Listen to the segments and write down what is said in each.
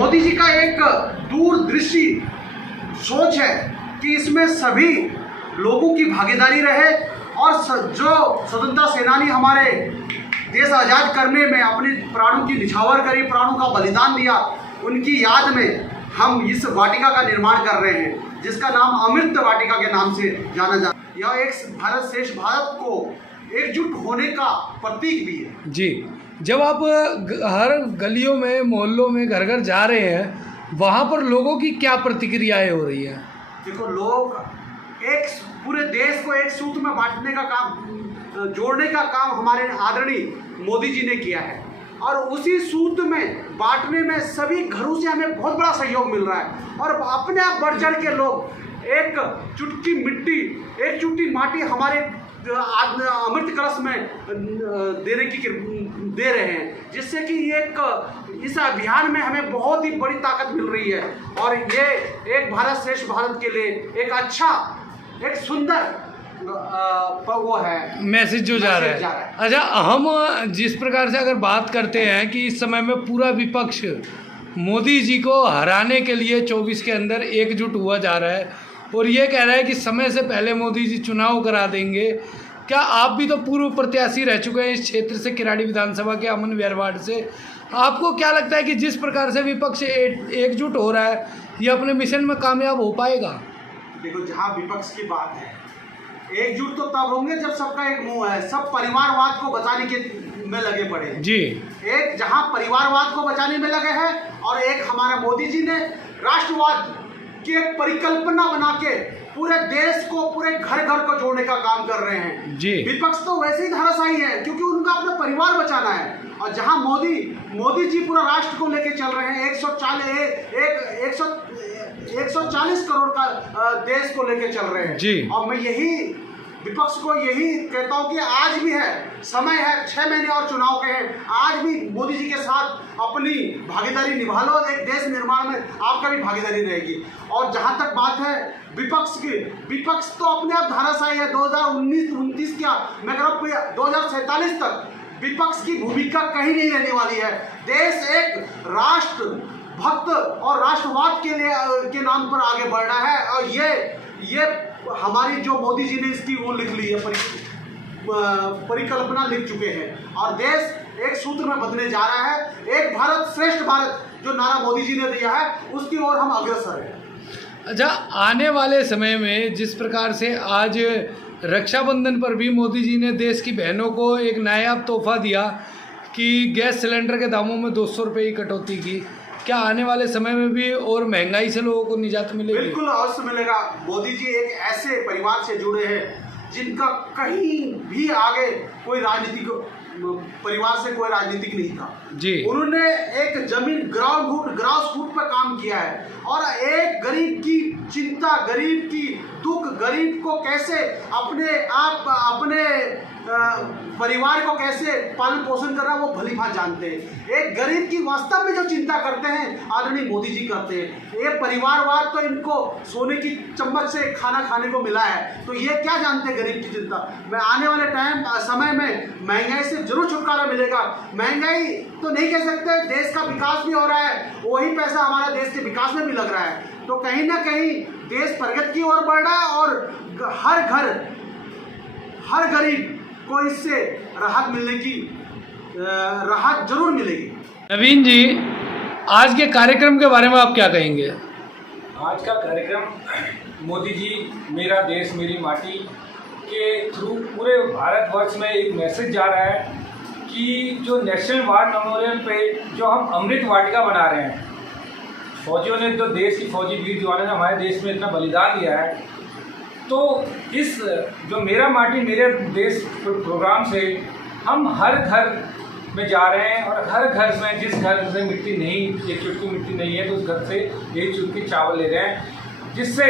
मोदी जी का एक दूरदृष्टि सोच है कि इसमें सभी लोगों की भागीदारी रहे और जो स्वतंत्रता सेनानी हमारे देश आज़ाद करने में अपने प्राणों की निछावर करी, प्राणों का बलिदान दिया, उनकी याद में हम इस वाटिका का निर्माण कर रहे हैं, जिसका नाम अमृत वाटिका के नाम से जाना जाता है। यह एक भारत श्रेष्ठ भारत को एकजुट होने का प्रतीक भी है। जी, जब आप हर गलियों में, मोहल्लों में, घर घर जा रहे हैं, वहाँ पर लोगों की क्या प्रतिक्रियाएं हो रही हैं? देखो, लोग एक पूरे देश को एक सूत्र में बांटने का काम, जोड़ने का काम हमारे आदरणीय मोदी जी ने किया है, और उसी सूत्र में बांटने में सभी घरों से हमें बहुत बड़ा सहयोग मिल रहा है। और अपने आप बढ़ चढ़ के लोग एक चुटकी मिट्टी, एक चुटकी माटी हमारे अमृत कलश में दे रहे हैं, जिससे कि इस अभियान में हमें बहुत ही बड़ी ताकत मिल रही है। और ये एक भारत श्रेष्ठ भारत के लिए एक अच्छा, एक सुंदर वो है मैसेज जो जा रहा है। अच्छा, हम जिस प्रकार से अगर बात करते हैं कि इस समय में पूरा विपक्ष मोदी जी को हराने के लिए 24 के अंदर एकजुट हुआ जा रहा है और ये कह रहा है कि समय से पहले मोदी जी चुनाव करा देंगे। क्या आप भी तो पूर्व प्रत्याशी रह चुके हैं इस क्षेत्र से, किराड़ी विधानसभा के अमन विहार वार्ड से, आपको क्या लगता है कि जिस प्रकार से विपक्ष एकजुट हो रहा है, ये अपने मिशन में कामयाब हो पाएगा? देखो, जहाँ विपक्ष की बात है, एकजुट तो तब होंगे जब सबका एक मुंह है, सब परिवारवाद को बचाने के में लगे पड़े जी। एक जहां परिवारवाद को बचाने में लगे हैं और एक हमारा मोदी जी ने राष्ट्रवाद की एक परिकल्पना बना के पूरे देश को, पूरे घर घर को जोड़ने का काम कर रहे हैं जी। विपक्ष तो वैसे ही धराशायी है क्योंकि उनका अपना परिवार बचाना है, और जहां मोदी जी पूरा राष्ट्र को लेके चल रहे हैं, 140 करोड़ का देश को लेके चल रहे हैं जी। और मैं यही विपक्ष को यही कहता हूं कि आज भी है, समय है, 6 महीने और चुनाव के हैं, आज भी मोदी जी के साथ अपनी भागीदारी निभा लो, एक देश निर्माण में आपका भी भागीदारी रहेगी। और जहां तक बात है विपक्ष की, विपक्ष तो अपने आप धराशायी है। 2019-29 क्या, मैं कह रहा हूं 2047 तक विपक्ष की भूमिका कहीं नहीं रहने वाली है। देश एक राष्ट्र भक्त और राष्ट्रवाद के नाम पर आगे बढ़ रहा है, और ये हमारी जो मोदी जी ने इसकी वो लिख ली है, परिकल्पना लिख चुके हैं, और देश एक सूत्र में बदलने जा रहा है। एक भारत श्रेष्ठ भारत जो नारा मोदी जी ने दिया है, उसकी ओर हम अग्रसर हैं। अच्छा, आने वाले समय में जिस प्रकार से आज रक्षाबंधन पर भी मोदी जी ने देश की बहनों को एक नायाब तोहफा दिया कि गैस सिलेंडर के दामों में 200 रुपये की कटौती की, क्या आने वाले समय में भी और महंगाई से लोगों को निजात मिलेगी? बिल्कुल अवश्य मिलेगा। मोदी जी एक ऐसे परिवार से जुड़े हैं जिनका कहीं भी आगे कोई राजनीतिक परिवार से कोई राजनीतिक नहीं था जी। उन्होंने एक जमीन ग्रास रूट पर काम किया है, और एक गरीब की चिंता, गरीब की दुख, गरीब को कैसे अपने परिवार को कैसे पालन पोषण करना वो भली भांति जानते हैं। एक गरीब की वास्तव में जो चिंता करते हैं आदरणीय मोदी जी करते हैं। ये परिवारवाद तो इनको सोने की चम्मच से खाना खाने को मिला है, तो ये क्या जानते हैं गरीब की चिंता। मैं आने वाले समय में महंगाई से जरूर छुटकारा मिलेगा। महंगाई तो नहीं कह सकते, देश का विकास भी हो रहा है, वही पैसा हमारा देश के विकास में भी लग रहा है, तो कहीं ना कहीं देश प्रगति की ओर बढ़ रहा है, और हर गरीब को इससे राहत जरूर मिलेगी। नवीन जी, आज के कार्यक्रम के बारे में आप क्या कहेंगे? आज का कार्यक्रम मोदी जी मेरा देश मेरी माटी के थ्रू पूरे भारतवर्ष में एक मैसेज जा रहा है कि जो नेशनल वार मेमोरियल पे जो हम अमृत वाटिका बना रहे हैं, फौजियों ने, जो देश की फौजी वीर जवानों ने हमारे देश में इतना बलिदान दिया है, तो इस जो मेरा माटी मेरे देश प्रोग्राम से हम हर घर में जा रहे हैं, और हर घर में जिस घर से मिट्टी नहीं, एक चुटकी मिट्टी नहीं है, तो उस घर से एक चुटकी चावल ले रहे हैं, जिससे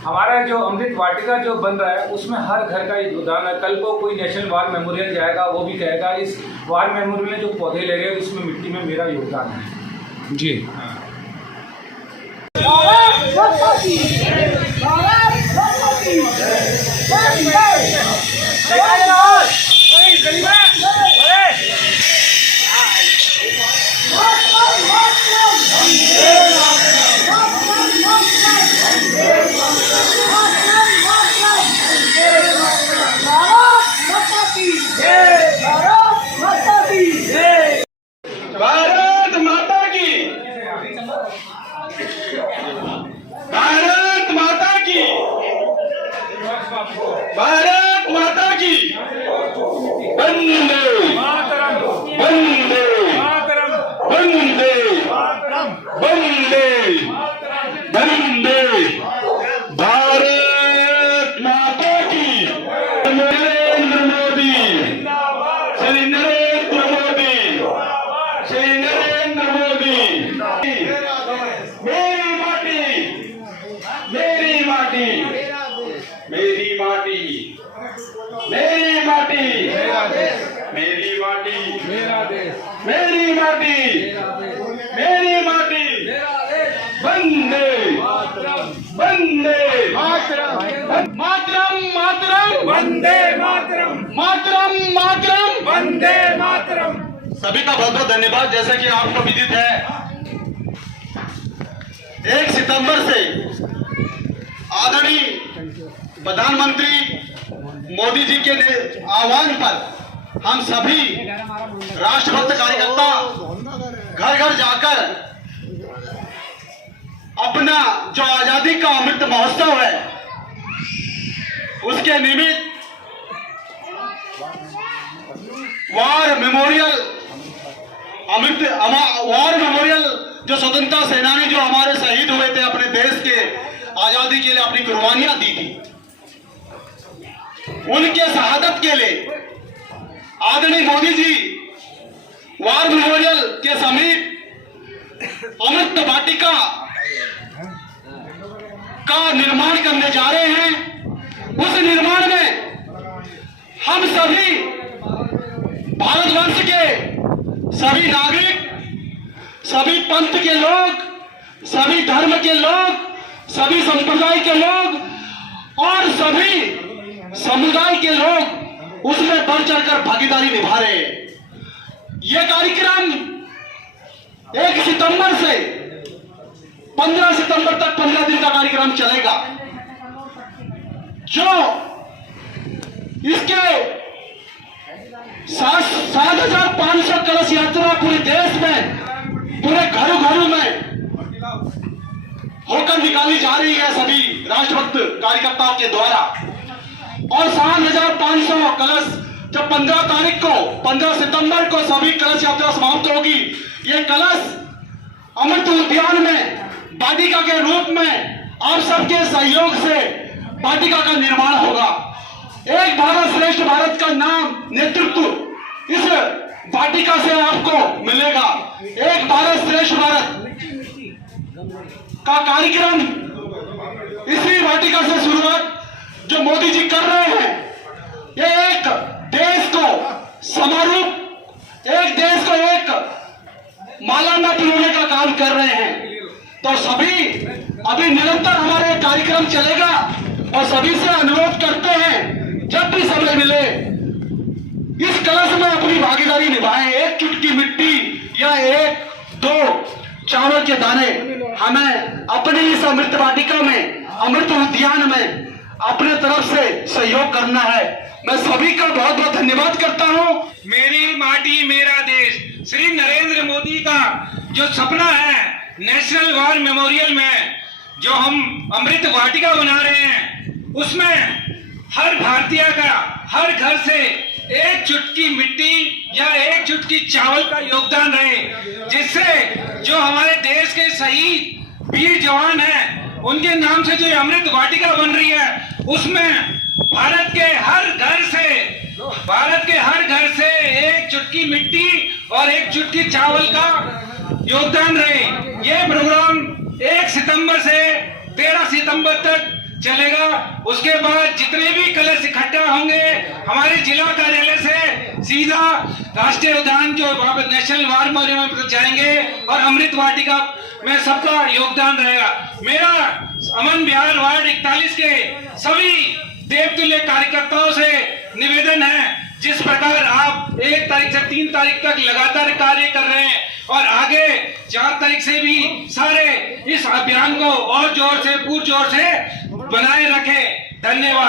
हमारा जो अमृत वाटिका जो बन रहा है उसमें हर घर का योगदान है। कल को कोई नेशनल वार मेमोरियल जाएगा, वो भी कहेगा इस वार मेमोरियल में जो पौधे ले रहे हैं उसमें मिट्टी में मेरा योगदान है जी। Hey! वंदे मातरम। सभी का बहुत बहुत धन्यवाद। जैसा कि आपको विदित है, 1 सितंबर से आदरणीय प्रधानमंत्री मोदी जी के आह्वान पर हम सभी राष्ट्रभक्त कार्यकर्ता घर घर जाकर अपना जो आजादी का अमृत महोत्सव है उसके निमित्त वार मेमोरियल जो स्वतंत्रता सेनानी जो हमारे शहीद हुए थे, अपने देश के आजादी के लिए अपनी कुर्बानियां दी थी, उनके शहादत के लिए आदरणीय मोदी जी वार मेमोरियल के समीप अमृत वाटिका का निर्माण करने जा रहे हैं। उस निर्माण में हम सभी भारतवर्ष के सभी नागरिक, सभी पंथ के लोग, सभी धर्म के लोग, सभी संप्रदाय के लोग और सभी समुदाय के लोग उसमें बढ़ चढ़कर भागीदारी निभा रहे हैं। यह कार्यक्रम 1 सितंबर से 15 सितंबर तक 15 दिन का कार्यक्रम चलेगा। जो इसके 7,500 कलश यात्रा पूरे देश में, पूरे घरों में होकर निकाली जा रही है सभी राष्ट्रभक्त कार्यकर्ताओं के द्वारा। और 7,500 कलश जब 15 तारीख को 15 सितंबर को सभी कलश यात्रा समाप्त होगी, ये कलश अमृत उद्यान में वाटिका के रूप में आप सबके सहयोग से वाटिका का निर्माण होगा। एक भारत श्रेष्ठ भारत का नाम नेतृत्व इस वाटिका से आपको मिलेगा। एक भारत श्रेष्ठ भारत का कार्यक्रम इसी वाटिका से शुरुआत जो मोदी जी कर रहे हैं, ये एक देश को समारूप, एक देश को एक माला में पिरोने का काम कर रहे हैं। तो सभी अभी निरंतर हमारे कार्यक्रम चलेगा और सभी से अनुरोध करते हैं जब भी समय मिले इस कलश में अपनी भागीदारी निभाएं। एक चुटकी मिट्टी या 1-2 चावल के दाने हमें अपनी इस अमृत वाटिका में, अमृत उद्यान में अपने तरफ से सहयोग करना है। मैं सभी का बहुत बहुत धन्यवाद करता हूं। मेरी माटी मेरा देश, श्री नरेंद्र मोदी का जो सपना है, नेशनल वार मेमोरियल में जो हम अमृत वाटिका बना रहे हैं, उसमें हर भारतीय का हर घर से 1 चुटकी मिट्टी या 1 चुटकी चावल का योगदान रहे, जिससे जो हमारे देश के शहीद वीर जवान हैं उनके नाम से जो अमृत वाटिका बन रही है, उसमें भारत के हर घर से 1 चुटकी मिट्टी और 1 चुटकी चावल का योगदान रहे। ये प्रोग्राम 1 सितंबर से 13 सितंबर तक चलेगा। उसके बाद जितने भी कलश इकट्ठा होंगे हमारे जिला कार्यालय से सीधा राष्ट्रीय उद्यान जो वहां पर नेशनल वार मेमोरियल में जाएंगे और अमृत वाटिका में सबका योगदान रहेगा। मेरा अमन बिहार वार्ड 41 के सभी देवतुल्य कार्यकर्ताओं से निवेदन है, जिस प्रकार आप 1 तारीख से 3 तारीख तक लगातार कार्य कर रहे हैं और आगे 4 तारीख से भी सारे इस अभियान को और जोर से, पुरजोर से बनाए रखें। धन्यवाद।